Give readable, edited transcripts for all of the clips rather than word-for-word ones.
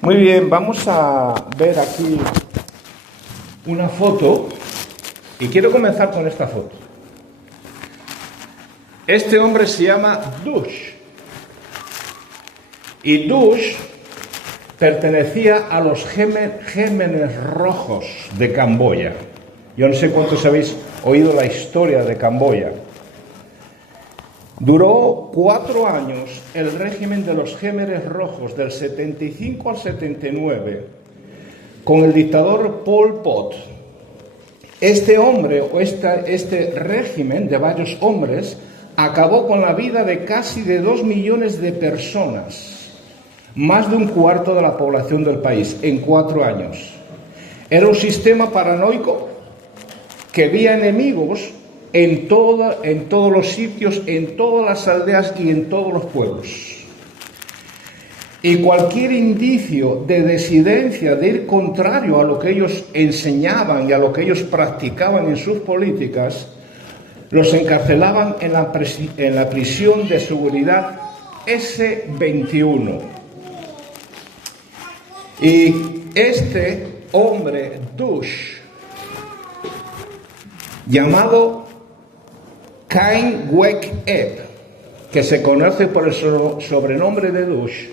Muy bien, vamos a ver aquí una foto y quiero comenzar con esta foto. Este hombre se llama Dush y Dush pertenecía a los Gémenes Rojos de Camboya. Yo no sé cuántos habéis oído la historia de Camboya. Duró 4 años el régimen de los Gémenes Rojos, del 75 al 79, con el dictador Pol Pot. Este hombre, o este régimen de varios hombres, acabó con la vida de casi de 2 millones de personas, más de un cuarto de la población del país, en 4 años. Era un sistema paranoico que veía enemigos en todos los sitios, en todas las aldeas y en todos los pueblos. Y cualquier indicio de disidencia, de ir contrario a lo que ellos enseñaban y a lo que ellos practicaban en sus políticas, los encarcelaban en la prisión de seguridad S21. Y este hombre, Dush, llamado Kain Wek Ep, que se conoce por el sobrenombre de Dush,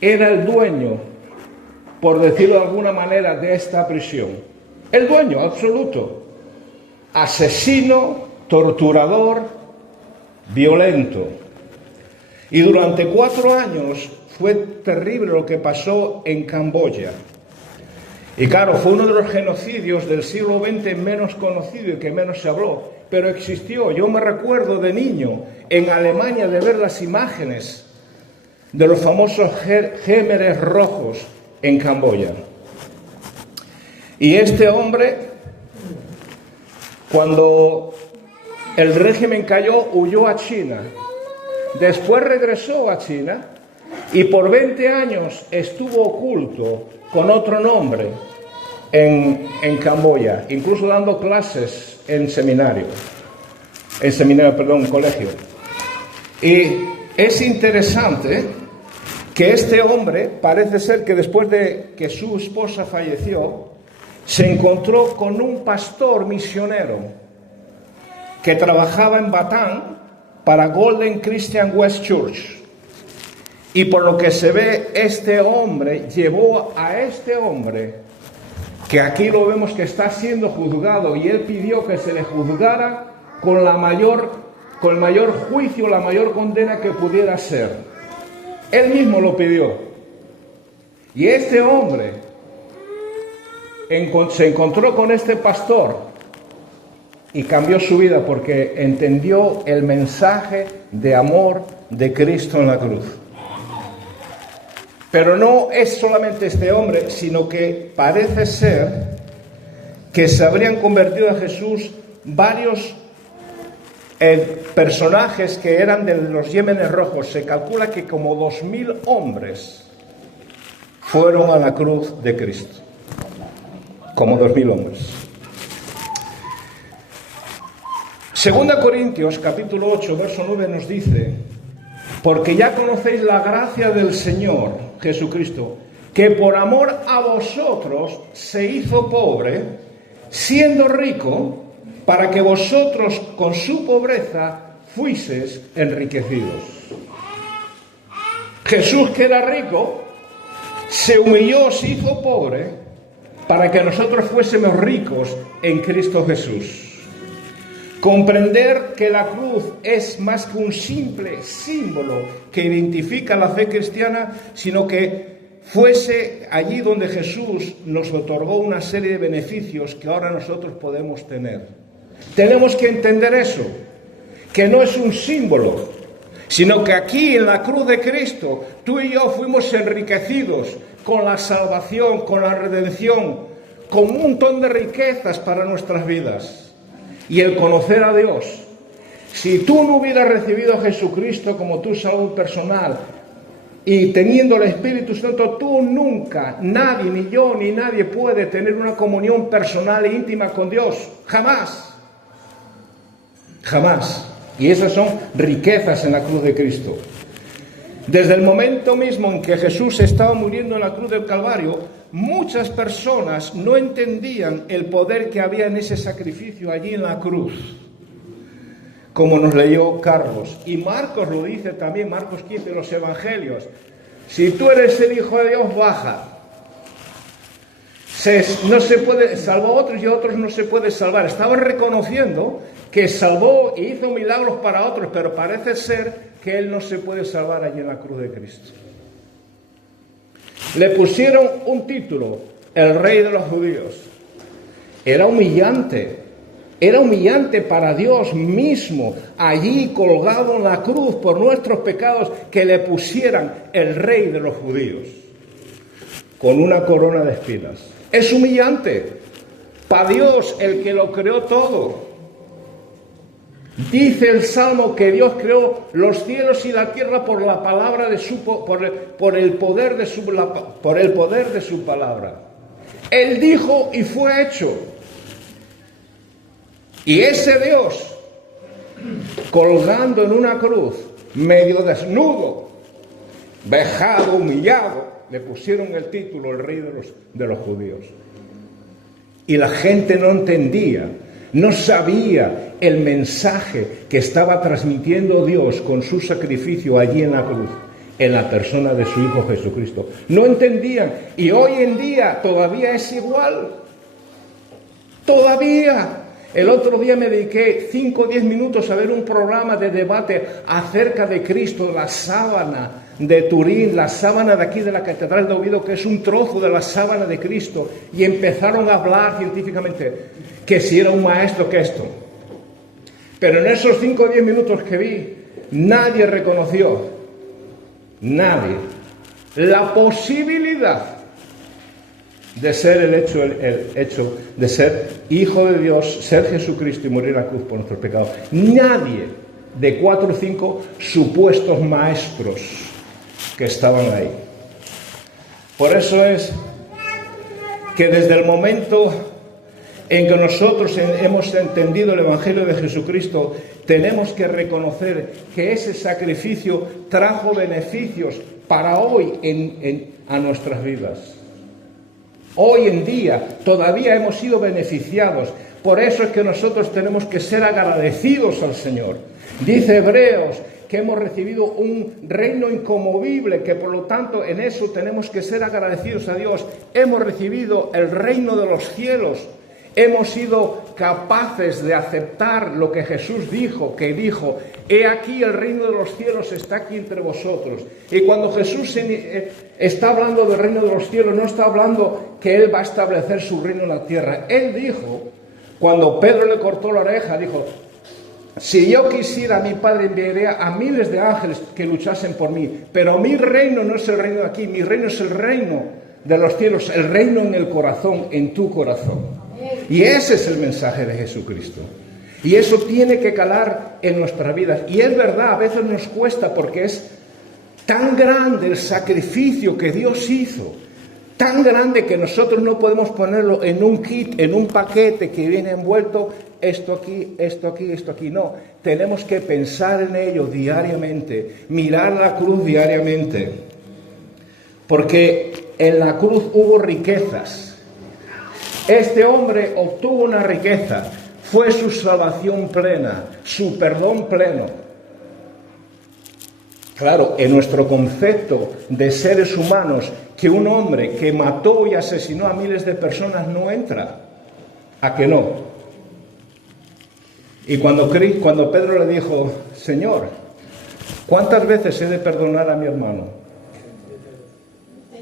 era el dueño, por decirlo de alguna manera, de esta prisión. El dueño absoluto. Asesino, torturador, violento. Y durante 4 años fue terrible lo que pasó en Camboya. Y claro, fue uno de los genocidios del siglo XX menos conocido y que menos se habló, pero existió. Yo me recuerdo de niño en Alemania de ver las imágenes de los famosos Gémenes Rojos en Camboya. Y este hombre, cuando el régimen cayó, huyó a China. Después regresó a China y por 20 años estuvo oculto con otro nombre en Camboya, incluso dando clases en colegio. Y es interesante que este hombre, parece ser que después de que su esposa falleció, se encontró con un pastor misionero que trabajaba en Batam para Golden Christian West Church. Y por lo que se ve, este hombre llevó a este hombre, que aquí lo vemos que está siendo juzgado, y él pidió que se le juzgara con el mayor juicio, la mayor condena que pudiera ser. Él mismo lo pidió. Y este hombre se encontró con este pastor y cambió su vida porque entendió el mensaje de amor de Cristo en la cruz. Pero no es solamente este hombre, sino que parece ser que se habrían convertido a Jesús varios personajes que eran de los Gémenes Rojos. Se calcula que como 2.000 hombres fueron a la cruz de Cristo. Como 2.000 hombres. 2 Corintios, capítulo 8, verso 9 nos dice: porque ya conocéis la gracia del Señor Jesucristo, que por amor a vosotros se hizo pobre, siendo rico, para que vosotros con su pobreza fuiseis enriquecidos. Jesús, que era rico, se humilló, se hizo pobre, para que nosotros fuésemos ricos en Cristo Jesús. Comprender que la cruz es más que un simple símbolo que identifica la fe cristiana, sino que fuese allí donde Jesús nos otorgó una serie de beneficios que ahora nosotros podemos tener. Tenemos que entender eso, que no es un símbolo, sino que aquí en la cruz de Cristo tú y yo fuimos enriquecidos con la salvación, con la redención, con un montón de riquezas para nuestras vidas. Y el conocer a Dios. Si tú no hubieras recibido a Jesucristo como tu salud personal y teniendo el Espíritu Santo, tú nunca, nadie, ni yo, ni nadie puede tener una comunión personal e íntima con Dios. Jamás. Jamás. Y esas son riquezas en la cruz de Cristo. Desde el momento mismo en que Jesús estaba muriendo en la cruz del Calvario, muchas personas no entendían el poder que había en ese sacrificio allí en la cruz, como nos leyó Carlos. Y Marcos lo dice también, Marcos 15, en los Evangelios. Si tú eres el Hijo de Dios, baja. No se puede, salvó a otros y a otros no se puede salvar. Estaba reconociendo que salvó e hizo milagros para otros, pero parece ser que él no se puede salvar allí en la cruz de Cristo. Le pusieron un título, el Rey de los Judíos. Era humillante para Dios mismo, allí colgado en la cruz por nuestros pecados, que le pusieran el Rey de los Judíos, con una corona de espinas. Es humillante para Dios, el que lo creó todo. Dice el Salmo que Dios creó los cielos y la tierra por la palabra de por el poder de su palabra. Él dijo y fue hecho. Y ese Dios, colgando en una cruz, medio desnudo, vejado, humillado, le pusieron el título, el Rey de los Judíos. Y la gente no entendía, no sabía el mensaje que estaba transmitiendo Dios con su sacrificio allí en la cruz, en la persona de su Hijo Jesucristo. No entendían, y hoy en día todavía es igual. Todavía. El otro día me dediqué 5 o 10 minutos a ver un programa de debate acerca de Cristo, la sábana de Turín, la sábana de aquí de la Catedral de Oviedo, que es un trozo de la sábana de Cristo, y empezaron a hablar científicamente que si era un maestro que esto. Pero en esos 5 o 10 minutos que vi, nadie reconoció, nadie, la posibilidad de ser el hecho de ser Hijo de Dios, ser Jesucristo y morir en la cruz por nuestros pecados. Nadie de 4 o 5 supuestos maestros que estaban ahí. Por eso es que desde el momento en que nosotros hemos entendido el Evangelio de Jesucristo, tenemos que reconocer que ese sacrificio trajo beneficios para hoy a nuestras vidas. Hoy en día todavía hemos sido beneficiados. Por eso es que nosotros tenemos que ser agradecidos al Señor. Dice Hebreos que hemos recibido un reino inconmovible, que por lo tanto en eso tenemos que ser agradecidos a Dios. Hemos recibido el reino de los cielos. Hemos sido capaces de aceptar lo que Jesús dijo, he aquí el reino de los cielos está aquí entre vosotros. Y cuando Jesús está hablando del reino de los cielos, no está hablando que Él va a establecer su reino en la tierra. Él dijo, cuando Pedro le cortó la oreja, dijo, si yo quisiera, mi Padre enviaría a miles de ángeles que luchasen por mí, pero mi reino no es el reino de aquí, mi reino es el reino de los cielos, el reino en el corazón, en tu corazón. Y ese es el mensaje de Jesucristo. Y eso tiene que calar en nuestras vidas. Y es verdad, a veces nos cuesta porque es tan grande el sacrificio que Dios hizo, tan grande que nosotros no podemos ponerlo en un kit, en un paquete que viene envuelto, esto aquí, esto aquí, esto aquí. No, tenemos que pensar en ello diariamente, mirar la cruz diariamente. Porque en la cruz hubo riquezas. Este hombre obtuvo una riqueza, fue su salvación plena, su perdón pleno. Claro, en nuestro concepto de seres humanos, que un hombre que mató y asesinó a miles de personas no entra. ¿A que no? Y cuando Pedro le dijo, Señor, ¿cuántas veces he de perdonar a mi hermano?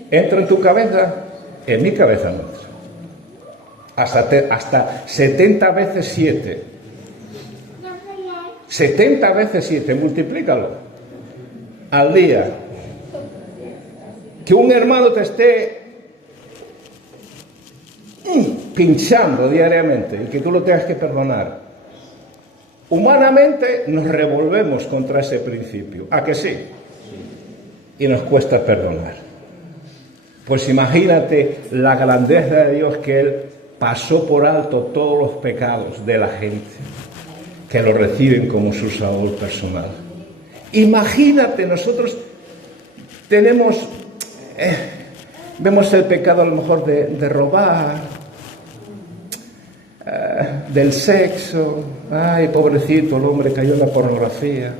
¿Entra en tu cabeza? En mi cabeza no. Hasta 70 veces 7. 70 veces 7, multiplícalo. Al día. Que un hermano te esté pinchando diariamente y que tú lo tengas que perdonar. Humanamente nos revolvemos contra ese principio. ¿A que sí? Y nos cuesta perdonar. Pues imagínate la grandeza de Dios, que Él pasó por alto todos los pecados de la gente, que lo reciben como su salvador personal. Imagínate, nosotros Vemos el pecado a lo mejor de robar, del sexo, ay, pobrecito, el hombre cayó en la pornografía,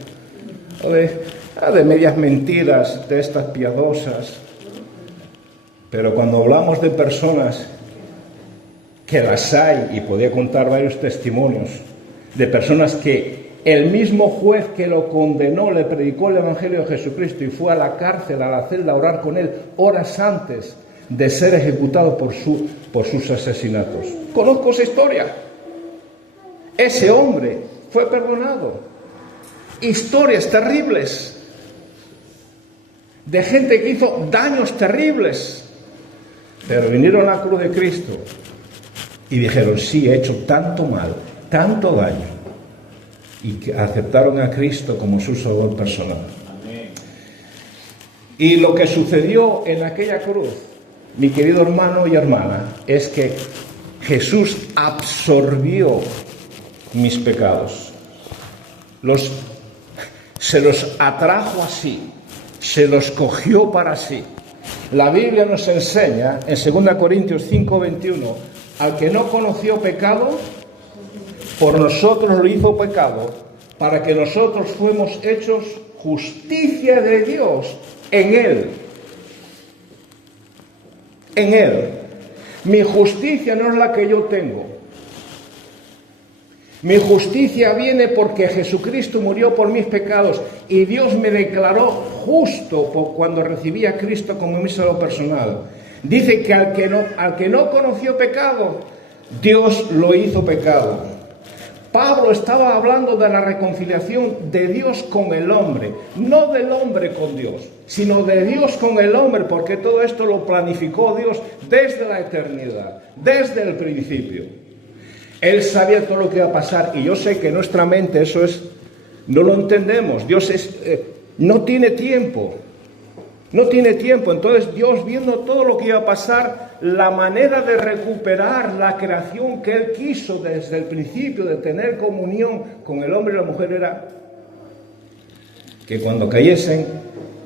o de medias mentiras de estas piadosas. Pero cuando hablamos de personas, que las hay, y podía contar varios testimonios, de personas que el mismo juez que lo condenó le predicó el Evangelio de Jesucristo y fue a la cárcel, a la celda, a orar con él horas antes de ser ejecutado por sus asesinatos. Conozco esa historia. Ese hombre fue perdonado. Historias terribles de gente que hizo daños terribles, pero vinieron a la cruz de Cristo y dijeron: sí, he hecho tanto mal, tanto daño, y que aceptaron a Cristo como su Salvador personal. Amén. Y lo que sucedió en aquella cruz, mi querido hermano y hermana, es que Jesús absorbió mis pecados, se los atrajo a sí, se los cogió para sí. La Biblia nos enseña en 2 Corintios 5:21, al que no conoció pecado, por nosotros lo hizo pecado, para que nosotros fuéramos hechos justicia de Dios en Él. En Él. Mi justicia no es la que yo tengo. Mi justicia viene porque Jesucristo murió por mis pecados y Dios me declaró justo cuando recibí a Cristo como mi Salvador personal. Dice que al que no conoció pecado, Dios lo hizo pecado. Pablo estaba hablando de la reconciliación de Dios con el hombre, no del hombre con Dios, sino de Dios con el hombre, porque todo esto lo planificó Dios desde la eternidad, desde el principio. Él sabía todo lo que iba a pasar, y yo sé que nuestra mente no lo entendemos. Dios no tiene tiempo. Entonces Dios, viendo todo lo que iba a pasar, la manera de recuperar la creación que Él quiso desde el principio, de tener comunión con el hombre y la mujer, era que cuando cayesen,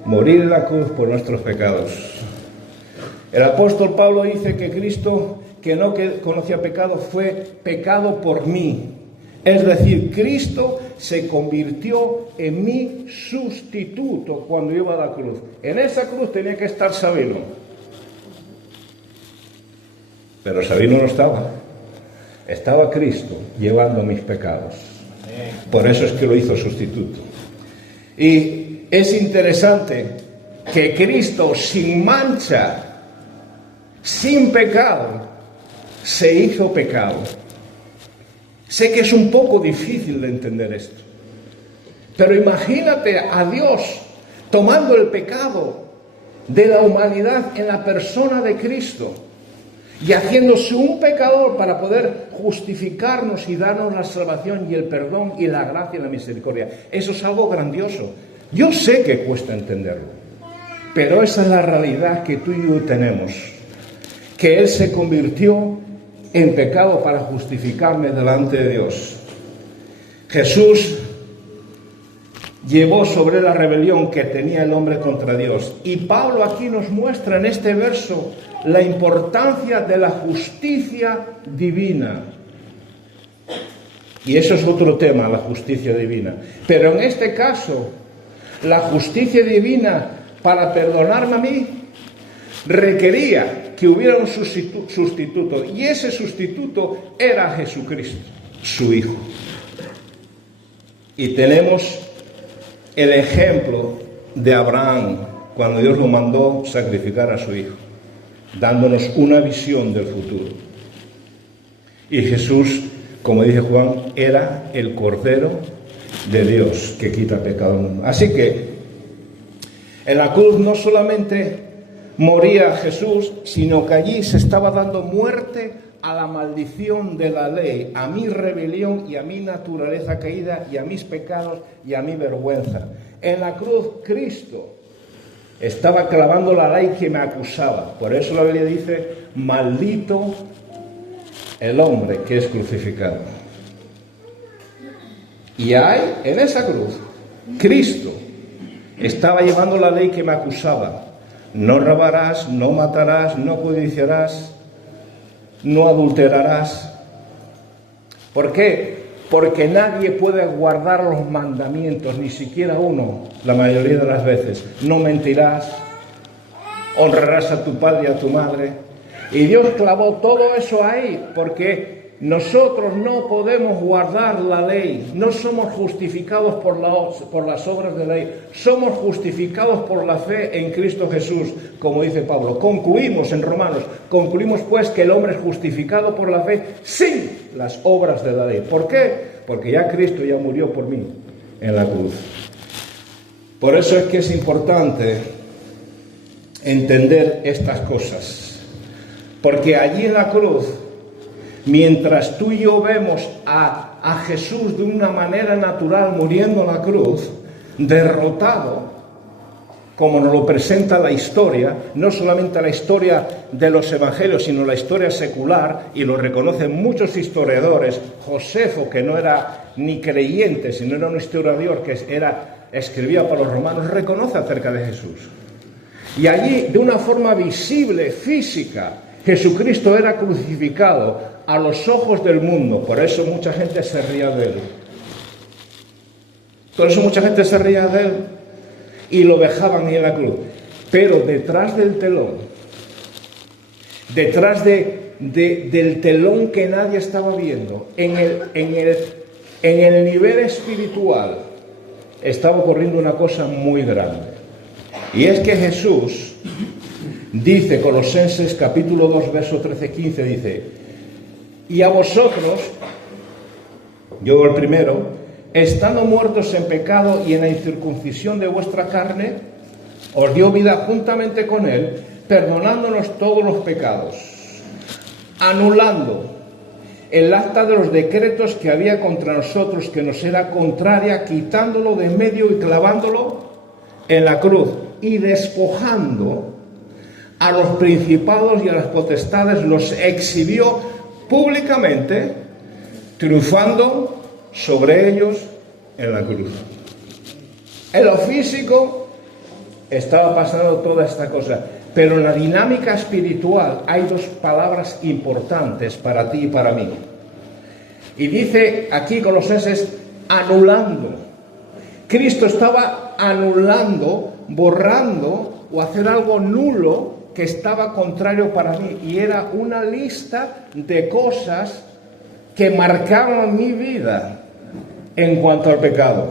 morir en la cruz por nuestros pecados. El apóstol Pablo dice que Cristo, que no conocía pecado, fue pecado por mí. Es decir, Cristo se convirtió en mi sustituto cuando iba a la cruz. En esa cruz tenía que estar Sabino, pero Sabino no estaba. Estaba Cristo llevando mis pecados. Por eso es que lo hizo sustituto. Y es interesante que Cristo, sin mancha, sin pecado, se hizo pecado. Sé que es un poco difícil de entender esto, pero imagínate a Dios tomando el pecado de la humanidad en la persona de Cristo y haciéndose un pecador para poder justificarnos y darnos la salvación y el perdón y la gracia y la misericordia. Eso es algo grandioso. Yo sé que cuesta entenderlo, pero esa es la realidad que tú y yo tenemos, que Él se convirtió en pecado para justificarme delante de Dios. Jesús llevó sobre la rebelión que tenía el hombre contra Dios. Y Pablo aquí nos muestra en este verso la importancia de la justicia divina. Y eso es otro tema, la justicia divina. Pero en este caso, la justicia divina para perdonarme a mí requería que hubiera un sustituto, y ese sustituto era Jesucristo, su Hijo. Y tenemos el ejemplo de Abraham cuando Dios lo mandó sacrificar a su hijo, dándonos una visión del futuro. Y Jesús, como dice Juan, era el Cordero de Dios que quita pecado del mundo. Así que en la cruz no solamente moría Jesús, sino que allí se estaba dando muerte a la maldición de la ley, a mi rebelión y a mi naturaleza caída y a mis pecados y a mi vergüenza. En la cruz Cristo estaba clavando la ley que me acusaba. Por eso la Biblia dice: maldito el hombre que es crucificado. Y hay en esa cruz Cristo Estaba llevando la ley que me acusaba. No robarás, no matarás, no codiciarás, no adulterarás. ¿Por qué? Porque nadie puede guardar los mandamientos, ni siquiera uno, la mayoría de las veces. No mentirás, honrarás a tu padre y a tu madre. Y Dios clavó todo eso ahí, porque nosotros no podemos guardar la ley. No somos justificados por las obras de la ley. Somos justificados por la fe en Cristo Jesús, como dice Pablo. Concluimos en Romanos, concluimos pues que el hombre es justificado por la fe sin las obras de la ley. ¿Por qué? Porque ya Cristo ya murió por mí en la cruz. Por eso es que es importante entender estas cosas. Porque allí en la cruz, mientras tú y yo vemos a Jesús de una manera natural muriendo en la cruz, derrotado, como nos lo presenta la historia, no solamente la historia de los evangelios, sino la historia secular, y lo reconocen muchos historiadores. Josefo, que no era ni creyente, sino era un historiador que escribía para los romanos, reconoce acerca de Jesús. Y allí, de una forma visible, física, Jesucristo era crucificado a los ojos del mundo. Por eso mucha gente se ría de él. Por eso mucha gente se ría de él y lo vejaban ahí en la cruz. Pero detrás del telón, detrás del telón que nadie estaba viendo, en el nivel espiritual, estaba ocurriendo una cosa muy grande. Y es que Jesús dice, Colosenses capítulo 2, verso 13-15, dice: y a vosotros, yo el primero, estando muertos en pecado y en la incircuncisión de vuestra carne, os dio vida juntamente con él, perdonándonos todos los pecados, anulando el acta de los decretos que había contra nosotros, que nos era contraria, quitándolo de en medio y clavándolo en la cruz, y despojando a los principados y a las potestades, los exhibió públicamente, triunfando sobre ellos en la cruz. En lo físico estaba pasando toda esta cosa, pero en la dinámica espiritual hay dos palabras importantes para ti y para mí. Y dice aquí Colosenses, anulando. Cristo estaba anulando, borrando o hacer algo nulo que estaba contrario para mí, y era una lista de cosas que marcaban mi vida en cuanto al pecado.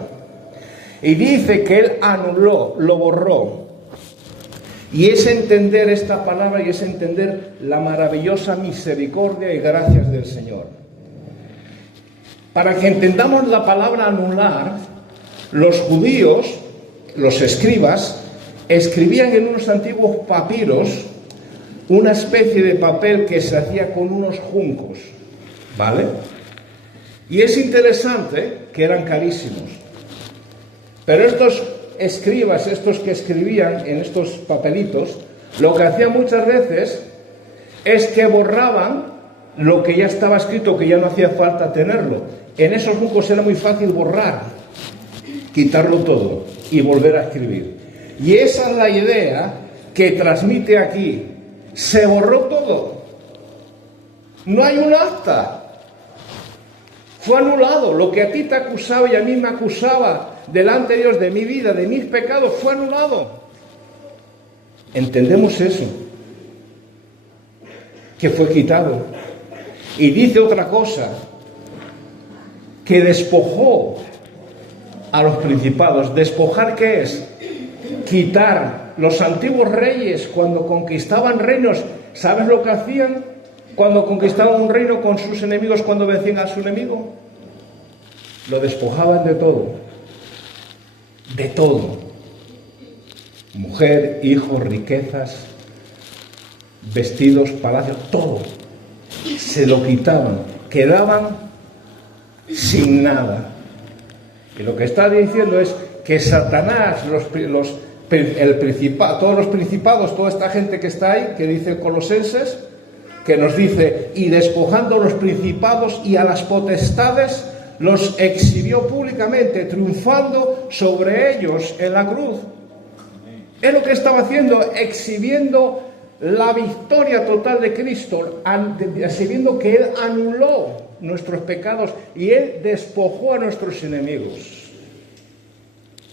Y dice que él anuló, lo borró. Y es entender esta palabra y es entender la maravillosa misericordia y gracias del Señor. Para que entendamos la palabra anular, los judíos, los escribas, escribían en unos antiguos papiros una especie de papel que se hacía con unos juncos, ¿vale? Y es interesante que eran carísimos. Pero estos escribas, estos que escribían en estos papelitos, lo que hacían muchas veces es que borraban lo que ya estaba escrito, que ya no hacía falta tenerlo. En esos juncos era muy fácil borrar, quitarlo todo y volver a escribir. Y esa es la idea que transmite aquí. Se borró todo. No hay un acta. Fue anulado. Lo que a ti te acusaba y a mí me acusaba delante de Dios de mi vida, de mis pecados, fue anulado. ¿Entendemos eso? Que fue quitado. Y dice otra cosa, que despojó a los principados. ¿Despojar qué es? Quitar. Los antiguos reyes, cuando conquistaban reinos, ¿sabes lo que hacían? Cuando conquistaban un reino con sus enemigos, cuando vencían a su enemigo, lo despojaban de todo. De todo. Mujer, hijos, riquezas, vestidos, palacios, todo. Se lo quitaban. Quedaban sin nada. Y lo que está diciendo es que Satanás, todos los principados, toda esta gente que está ahí, que dice Colosenses, que nos dice, y despojando a los principados y a las potestades, los exhibió públicamente, triunfando sobre ellos en la cruz. Es lo que estaba haciendo, exhibiendo la victoria total de Cristo, exhibiendo que Él anuló nuestros pecados y Él despojó a nuestros enemigos.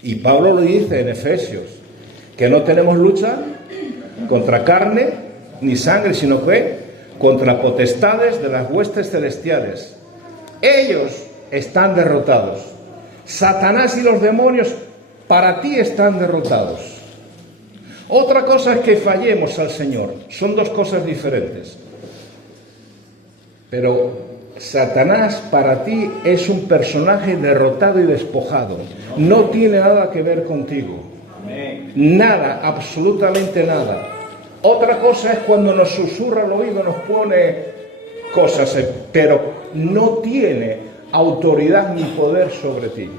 Y Pablo lo dice en Efesios, que no tenemos lucha contra carne ni sangre, sino que contra potestades de las huestes celestiales. Ellos están derrotados. Satanás y los demonios para ti están derrotados. Otra cosa es que fallemos al Señor. Son dos cosas diferentes. Pero Satanás para ti es un personaje derrotado y despojado. No tiene nada que ver contigo. Nada, absolutamente nada. Otra cosa es cuando nos susurra al oído, nos pone cosas, pero no tiene autoridad ni poder sobre ti.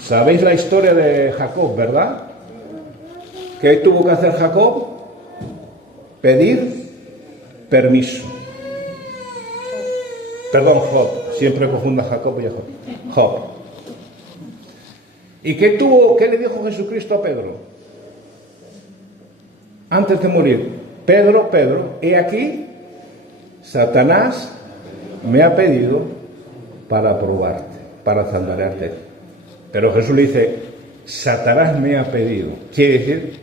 ¿Sabéis la historia de Jacob, verdad? ¿Qué tuvo que hacer Jacob? Pedir permiso. Perdón, Job. Siempre confundo a Jacob y a Job. ¿Y qué le dijo Jesucristo a Pedro? Antes de morir. Pedro, he aquí, Satanás me ha pedido para probarte, para zandalearte. Pero Jesús le dice, Satanás me ha pedido. Quiere decir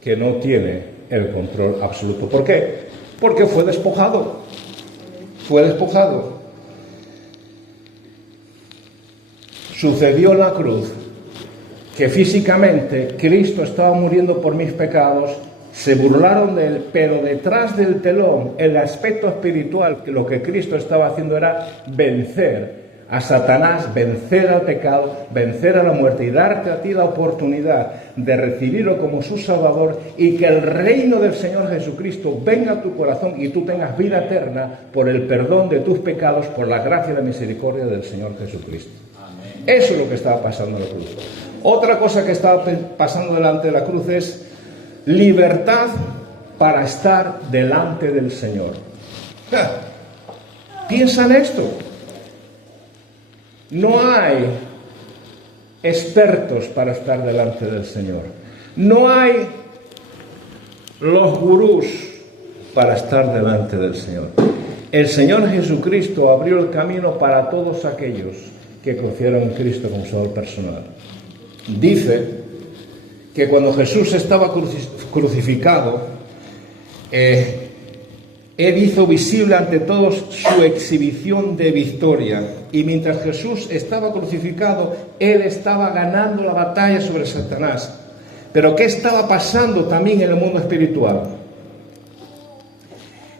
que no tiene el control absoluto. ¿Por qué? Porque fue despojado. Fue despojado. Sucedió en la cruz que físicamente Cristo estaba muriendo por mis pecados, se burlaron de Él, pero detrás del telón, el aspecto espiritual, lo que Cristo estaba haciendo era vencer a Satanás, vencer al pecado, vencer a la muerte y darte a ti la oportunidad de recibirlo como su Salvador y que el reino del Señor Jesucristo venga a tu corazón y tú tengas vida eterna por el perdón de tus pecados, por la gracia y la misericordia del Señor Jesucristo. Amén. Eso es lo que estaba pasando en la cruz. Otra cosa que estaba pasando delante de la cruz es libertad para estar delante del Señor. Piensa en esto. No hay expertos para estar delante del Señor. No hay los gurús para estar delante del Señor. El Señor Jesucristo abrió el camino para todos aquellos que confiaron en Cristo como Salvador personal. Dice que cuando Jesús estaba crucificado, Él hizo visible ante todos su exhibición de victoria. Y mientras Jesús estaba crucificado, Él estaba ganando la batalla sobre Satanás. Pero ¿qué estaba pasando también en el mundo espiritual?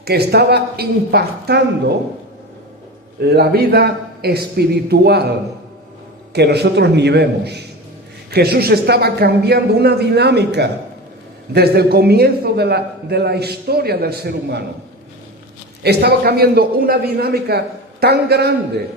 Que estaba impactando la vida espiritual que nosotros ni vemos. Jesús estaba cambiando una dinámica desde el comienzo de la historia del ser humano. Estaba cambiando una dinámica tan grande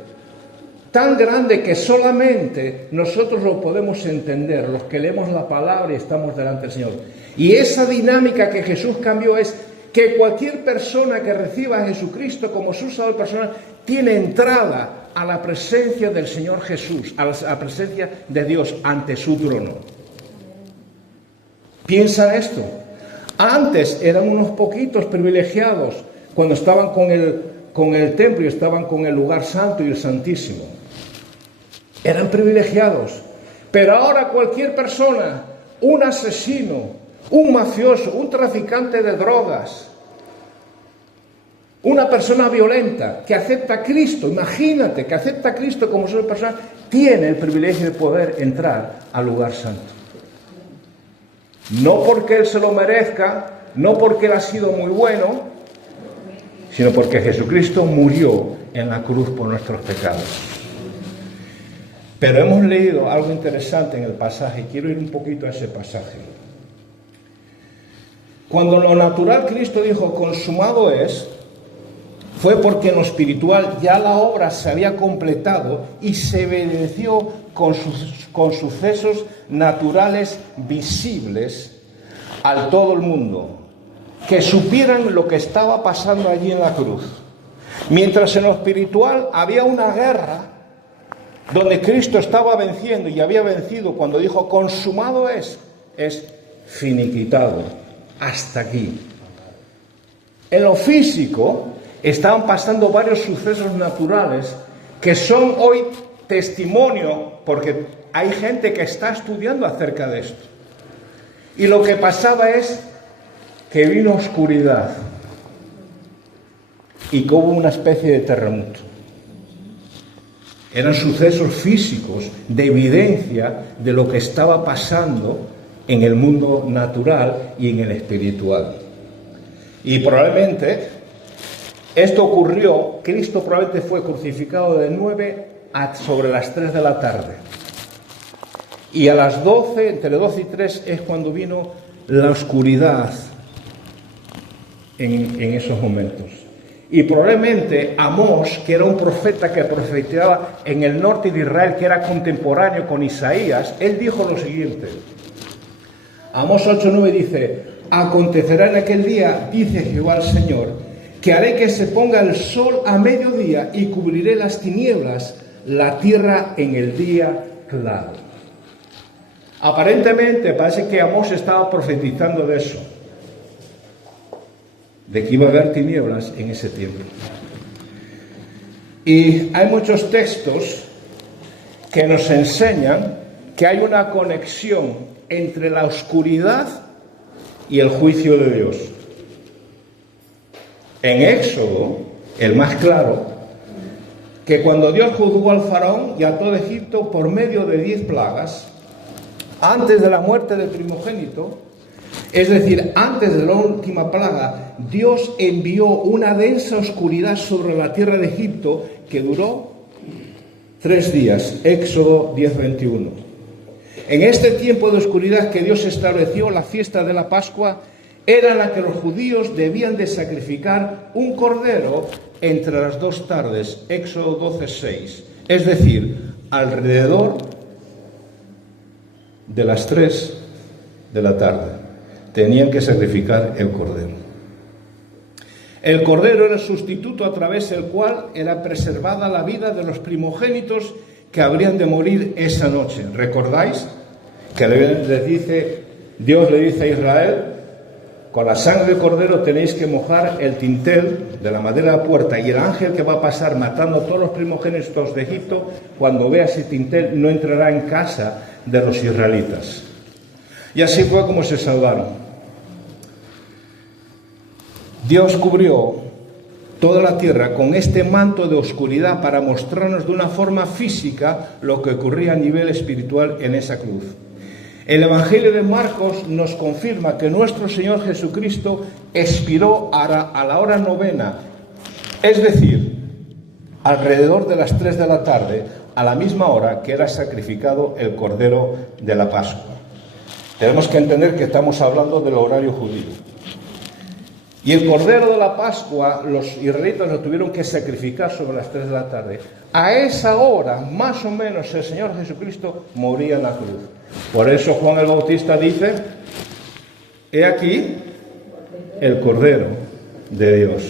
que solamente nosotros lo podemos entender, los que leemos la palabra y estamos delante del Señor. Y esa dinámica que Jesús cambió es que cualquier persona que reciba a Jesucristo como su Salvador personal tiene entrada a la presencia del Señor Jesús, a la presencia de Dios ante su trono. Piensa esto. Antes eran unos poquitos privilegiados cuando estaban con el templo y estaban con el lugar santo y el santísimo. Eran privilegiados. Pero ahora cualquier persona, un asesino, un mafioso, un traficante de drogas, una persona violenta que acepta a Cristo, imagínate, que acepta a Cristo como su persona, tiene el privilegio de poder entrar al lugar santo. No porque él se lo merezca, no porque él ha sido muy bueno, sino porque Jesucristo murió en la cruz por nuestros pecados. Pero hemos leído algo interesante en el pasaje, y quiero ir un poquito a ese pasaje. Cuando en lo natural Cristo dijo, consumado es, fue porque en lo espiritual ya la obra se había completado y se evidenció con sucesos naturales visibles al todo el mundo, que supieran lo que estaba pasando allí en la cruz. Mientras en lo espiritual había una guerra donde Cristo estaba venciendo y había vencido cuando dijo consumado es, es finiquitado, hasta aquí. En lo físico estaban pasando varios sucesos naturales que son hoy testimonio, porque hay gente que está estudiando acerca de esto. Y lo que pasaba es que vino oscuridad y que hubo una especie de terremoto. Eran sucesos físicos de evidencia de lo que estaba pasando en el mundo natural y en el espiritual. Y probablemente esto ocurrió, Cristo probablemente fue crucificado de 9 a sobre las 3 de la tarde. Y a las 12, entre 12 y 3, es cuando vino la oscuridad en esos momentos. Y probablemente Amós, que era un profeta que profetizaba en el norte de Israel, que era contemporáneo con Isaías, él dijo lo siguiente. Amós 8:9 dice: acontecerá en aquel día, dice Jehová el Señor, que haré que se ponga el sol a mediodía y cubriré las tinieblas, la tierra en el día claro. Aparentemente parece que Amós estaba profetizando de eso, de que iba a haber tinieblas en ese tiempo. Y hay muchos textos que nos enseñan que hay una conexión entre la oscuridad y el juicio de Dios. En Éxodo, el más claro, que cuando Dios juzgó al faraón y a todo Egipto por medio de 10 plagas, antes de la muerte del primogénito, es decir, antes de la última plaga, Dios envió una densa oscuridad sobre la tierra de Egipto que duró 3 días. Éxodo 10:21. En este tiempo de oscuridad que Dios estableció, la fiesta de la Pascua era la que los judíos debían de sacrificar un cordero entre las 2 tardes. Éxodo 12:6. Es decir, alrededor de las 3 de la tarde. Tenían que sacrificar el cordero. El cordero era el sustituto a través del cual era preservada la vida de los primogénitos que habrían de morir esa noche. ¿Recordáis? Que Dios le dice a Israel: con la sangre del cordero tenéis que mojar el dintel de la madera de la puerta, y el ángel que va a pasar matando a todos los primogénitos de Egipto, cuando vea ese dintel no entrará en casa de los israelitas. Y así fue como se salvaron. Dios cubrió toda la tierra con este manto de oscuridad para mostrarnos de una forma física lo que ocurría a nivel espiritual en esa cruz. El Evangelio de Marcos nos confirma que nuestro Señor Jesucristo expiró a la hora 9, es decir, alrededor de las 3 de la tarde, a la misma hora que era sacrificado el Cordero de la Pascua. Tenemos que entender que estamos hablando del horario judío. Y el Cordero de la Pascua, los israelitas lo tuvieron que sacrificar sobre las 3 de la tarde. A esa hora, más o menos, el Señor Jesucristo moría en la cruz. Por eso Juan el Bautista dice: he aquí el Cordero de Dios.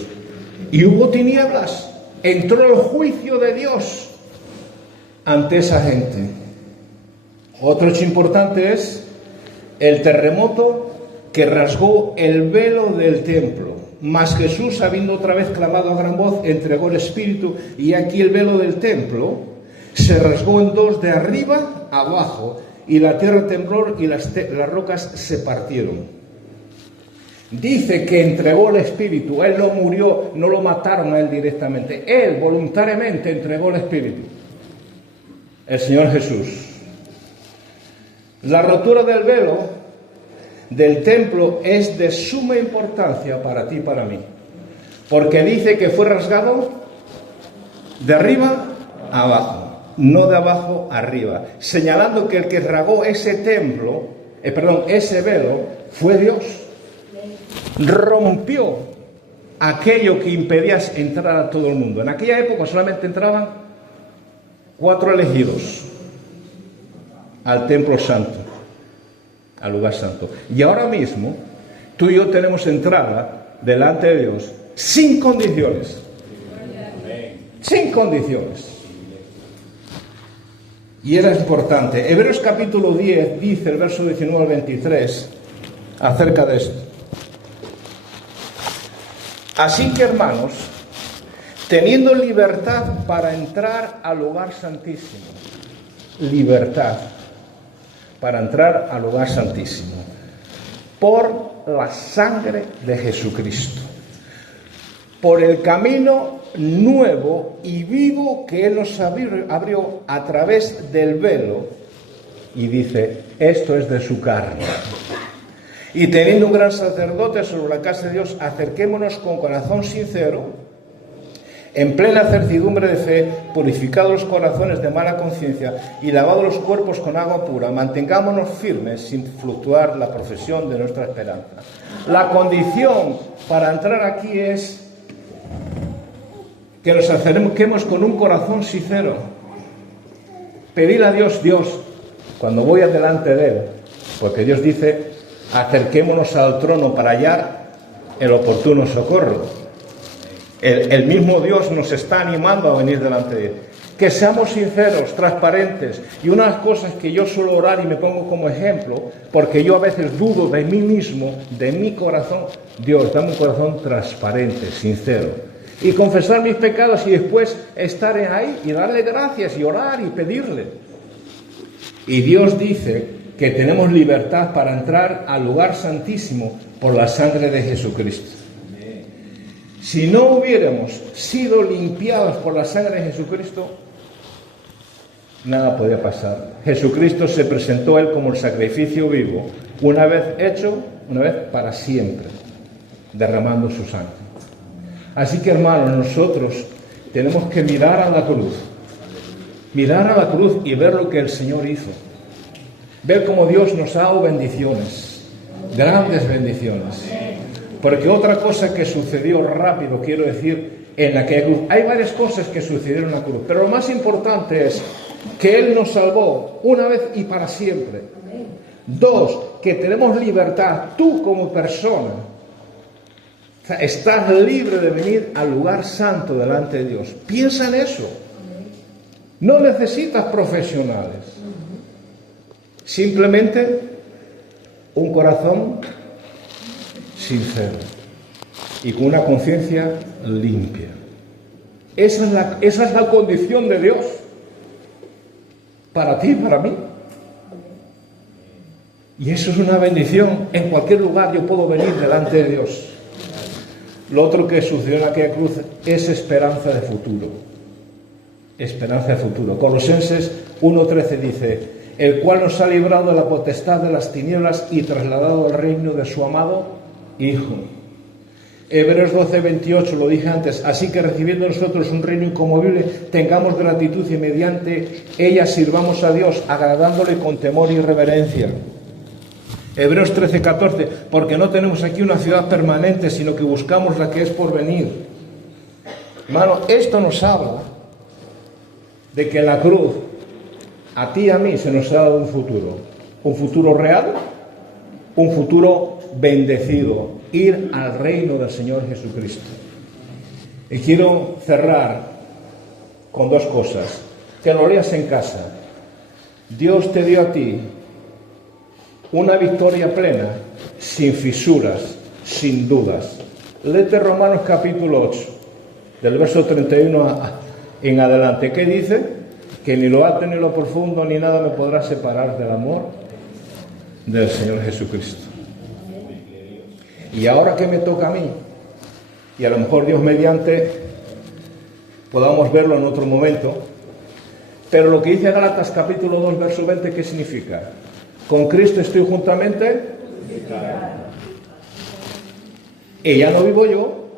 Y hubo tinieblas, entró el juicio de Dios ante esa gente. Otro hecho importante es el terremoto que rasgó el velo del templo. Mas Jesús, habiendo otra vez clamado a gran voz, entregó el Espíritu, y aquí el velo del templo se rasgó en 2 de arriba a abajo, y la tierra tembló y las rocas se partieron. Dice que entregó el Espíritu. Él no murió, no lo mataron a él directamente. Él voluntariamente entregó el Espíritu. El Señor Jesús. La rotura del velo del templo es de suma importancia para ti y para mí, porque dice que fue rasgado de arriba a abajo, no de abajo a arriba, señalando que el que rasgó ese ese velo fue Dios. Rompió aquello que impedía entrar a todo el mundo. En aquella época solamente entraban 4 elegidos al templo santo, al lugar santo. Y ahora mismo tú y yo tenemos entrada delante de Dios sin condiciones. Sin condiciones. Y era importante. Hebreos capítulo 10 dice, el verso 19 al 23, acerca de esto. Así que, hermanos, teniendo libertad para entrar al lugar santísimo, libertad para entrar al lugar santísimo, por la sangre de Jesucristo, por el camino nuevo y vivo que Él nos abrió a través del velo, y dice, esto es de su carne. Y teniendo un gran sacerdote sobre la casa de Dios, acerquémonos con corazón sincero, en plena certidumbre de fe, purificados los corazones de mala conciencia y lavados los cuerpos con agua pura, mantengámonos firmes sin fluctuar la profesión de nuestra esperanza. La condición para entrar aquí es que nos acerquemos con un corazón sincero. Pedir a Dios, cuando voy adelante de Él, porque Dios dice, acerquémonos al trono para hallar el oportuno socorro. El mismo Dios nos está animando a venir delante de Él. Que seamos sinceros, transparentes. Y una de las cosas que yo suelo orar y me pongo como ejemplo, porque yo a veces dudo de mí mismo, de mi corazón, Dios, dame un corazón transparente, sincero. Y confesar mis pecados y después estar ahí y darle gracias y orar y pedirle. Y Dios dice que tenemos libertad para entrar al lugar santísimo por la sangre de Jesucristo. Si no hubiéramos sido limpiados por la sangre de Jesucristo, nada podía pasar. Jesucristo se presentó a Él como el sacrificio vivo, una vez hecho, una vez para siempre, derramando su sangre. Así que, hermanos, nosotros tenemos que mirar a la cruz y ver lo que el Señor hizo. Ver cómo Dios nos ha dado bendiciones, grandes bendiciones. Porque otra cosa que sucedió rápido, quiero decir, en la cruz, hay varias cosas que sucedieron en la cruz, pero lo más importante es que Él nos salvó una vez y para siempre. 2, que tenemos libertad, tú como persona, o sea, estás libre de venir al lugar santo delante de Dios. Piensa en eso. No necesitas profesionales. Simplemente un corazón sincero y con una conciencia limpia. Esa es la condición de Dios para ti y para mí. Y eso es una bendición. En cualquier lugar yo puedo venir delante de Dios. Lo otro que sucedió en aquella cruz es esperanza de futuro. Esperanza de futuro. Colosenses 1:13 dice, el cual nos ha librado de la potestad de las tinieblas y trasladado al reino de su amado Hijo. Hebreos 12:28, lo dije antes, así que recibiendo nosotros un reino inconmovible, tengamos gratitud y mediante ella sirvamos a Dios, agradándole con temor y reverencia. Hebreos 13:14, porque no tenemos aquí una ciudad permanente, sino que buscamos la que es por venir. Hermano, esto nos habla de que en la cruz, a ti y a mí se nos ha dado un futuro real, un futuro bendecido, ir al reino del Señor Jesucristo. Y quiero cerrar con 2 cosas, que lo leas en casa. Dios te dio a ti una victoria plena, sin fisuras, sin dudas. Léete Romanos capítulo 8, del verso 31 en adelante. ¿Qué dice? Que ni lo alto ni lo profundo ni nada me podrá separar del amor del Señor Jesucristo. Y ahora que me toca a mí, y a lo mejor Dios mediante podamos verlo en otro momento, pero lo que dice Gálatas capítulo 2 verso 20, ¿qué significa? Con Cristo estoy juntamente y ya no vivo yo,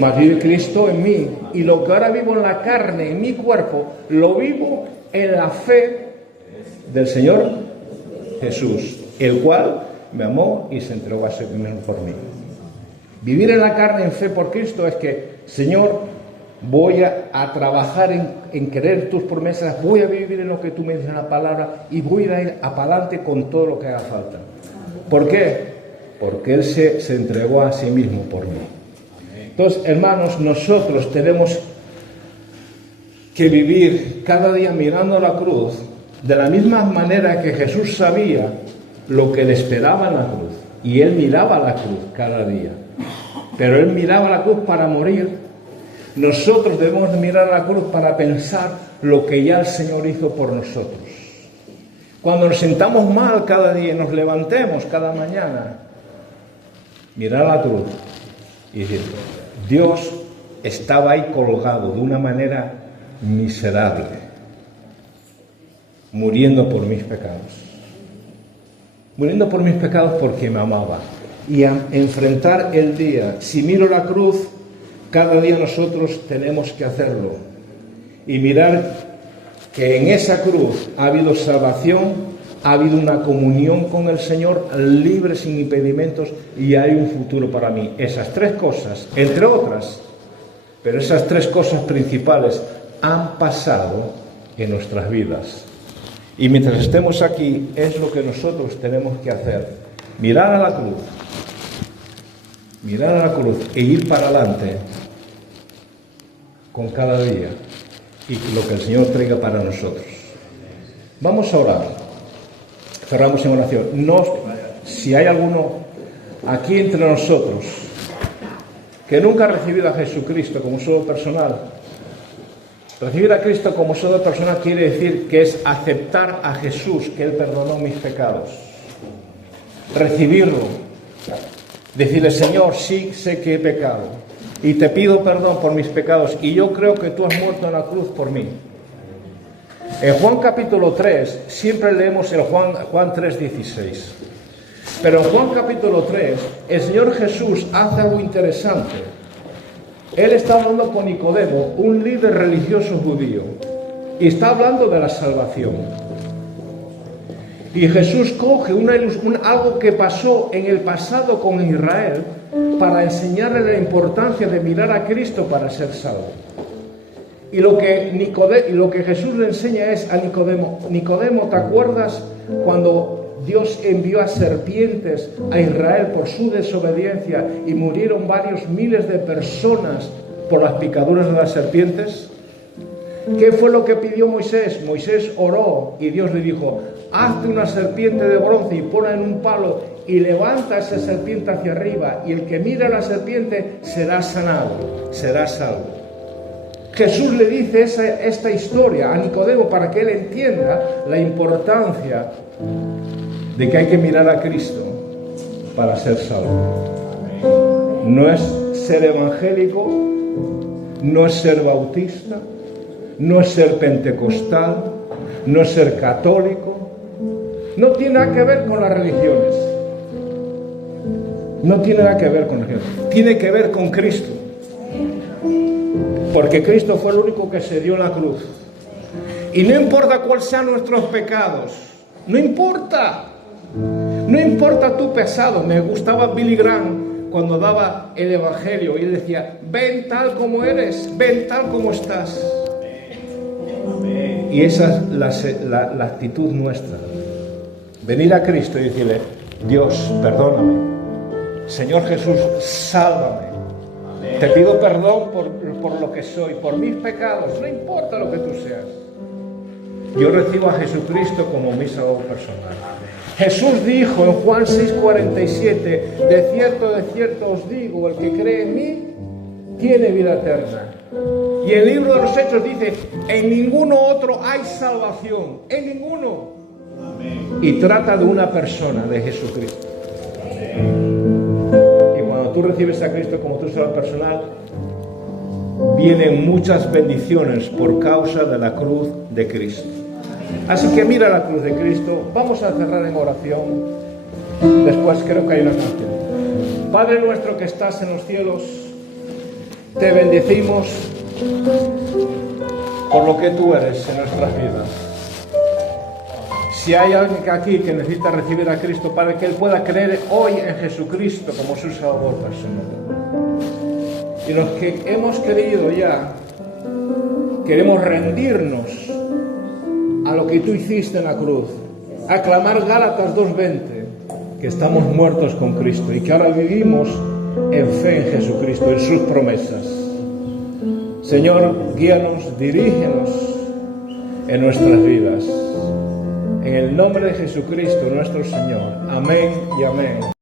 mas vive Cristo en mí, y lo que ahora vivo en la carne, en mi cuerpo, lo vivo en la fe del Señor Jesús, el cual me amó y se entregó a sí mismo por mí. Vivir en la carne en fe por Cristo es que, Señor, voy a trabajar en querer tus promesas, voy a vivir en lo que tú me dices en la palabra y voy a ir para adelante con todo lo que haga falta. ¿Por qué? Porque Él se entregó a sí mismo por mí. Entonces, hermanos, nosotros tenemos que vivir cada día mirando a la cruz de la misma manera que Jesús sabía lo que le esperaba en la cruz, y Él miraba la cruz cada día, pero Él miraba la cruz para morir, nosotros debemos mirar la cruz para pensar lo que ya el Señor hizo por nosotros. Cuando nos sintamos mal cada día, nos levantemos cada mañana, mirar la cruz y decir, Dios estaba ahí colgado de una manera miserable, muriendo por mis pecados. Muriendo por mis pecados porque me amaba. Y a enfrentar el día. Si miro la cruz, cada día nosotros tenemos que hacerlo. Y mirar que en esa cruz ha habido salvación, ha habido una comunión con el Señor, libre, sin impedimentos, y hay un futuro para mí. Esas tres cosas, entre otras, pero esas tres cosas principales han pasado en nuestras vidas. Y mientras estemos aquí, es lo que nosotros tenemos que hacer. Mirar a la cruz e ir para adelante con cada día y lo que el Señor traiga para nosotros. Vamos a orar. Cerramos en oración. Si hay alguno aquí entre nosotros que nunca ha recibido a Jesucristo como solo personal, recibir a Cristo como solo persona quiere decir que es aceptar a Jesús, que Él perdonó mis pecados. Recibirlo. Decirle, Señor, sí sé que he pecado y te pido perdón por mis pecados y yo creo que tú has muerto en la cruz por mí. En Juan capítulo 3, siempre leemos el Juan 3:16. Pero en Juan capítulo 3, el Señor Jesús hace algo interesante. Él está hablando con Nicodemo, un líder religioso judío, y está hablando de la salvación. Y Jesús coge algo que pasó en el pasado con Israel para enseñarle la importancia de mirar a Cristo para ser salvo. Y lo que Jesús le enseña es a Nicodemo, Nicodemo, ¿te acuerdas cuando Dios envió a serpientes a Israel por su desobediencia y murieron varios miles de personas por las picaduras de las serpientes? ¿Qué fue lo que pidió Moisés? Moisés oró y Dios le dijo, hazte una serpiente de bronce y ponla en un palo y levanta esa serpiente hacia arriba y el que mira a la serpiente será sanado, será salvo. Jesús le dice esta historia a Nicodemo para que él entienda la importancia de que hay que mirar a Cristo para ser salvo. No es ser evangélico, no es ser bautista, no es ser pentecostal, no es ser católico, no tiene nada que ver con las religiones. No tiene nada que ver con las religiones, tiene que ver con Cristo. Porque Cristo fue el único que se dio en la cruz. Y no importa cuáles sean nuestros pecados, no importa. No importa tu pasado. Me gustaba Billy Graham cuando daba el evangelio y él decía, ven tal como eres, ven tal como estás. Y esa es la actitud nuestra. Venir a Cristo y decirle, Dios, perdóname. Señor Jesús, sálvame. Te pido perdón por lo que soy, por mis pecados, no importa lo que tú seas. Yo recibo a Jesucristo como mi Salvador personal. Jesús dijo en Juan 6:47, de cierto os digo, el que cree en mí tiene vida eterna. Y el libro de los Hechos dice, en ninguno otro hay salvación, en ninguno. Y trata de una persona, de Jesucristo. Y cuando tú recibes a Cristo como tu Salvador personal, vienen muchas bendiciones por causa de la cruz de Cristo. Así que mira la cruz de Cristo. Vamos a cerrar en oración. Después creo que hay una canción. Padre nuestro que estás en los cielos, te bendecimos por lo que tú eres en nuestras vidas. Si hay alguien aquí que necesita recibir a Cristo, para que él pueda creer hoy en Jesucristo como su Salvador personal. Y los que hemos creído ya, queremos rendirnos a lo que tú hiciste en la cruz, a clamar Gálatas 2:20, que estamos muertos con Cristo y que ahora vivimos en fe en Jesucristo, en sus promesas. Señor, guíanos, dirígenos en nuestras vidas. En el nombre de Jesucristo nuestro Señor. Amén y amén.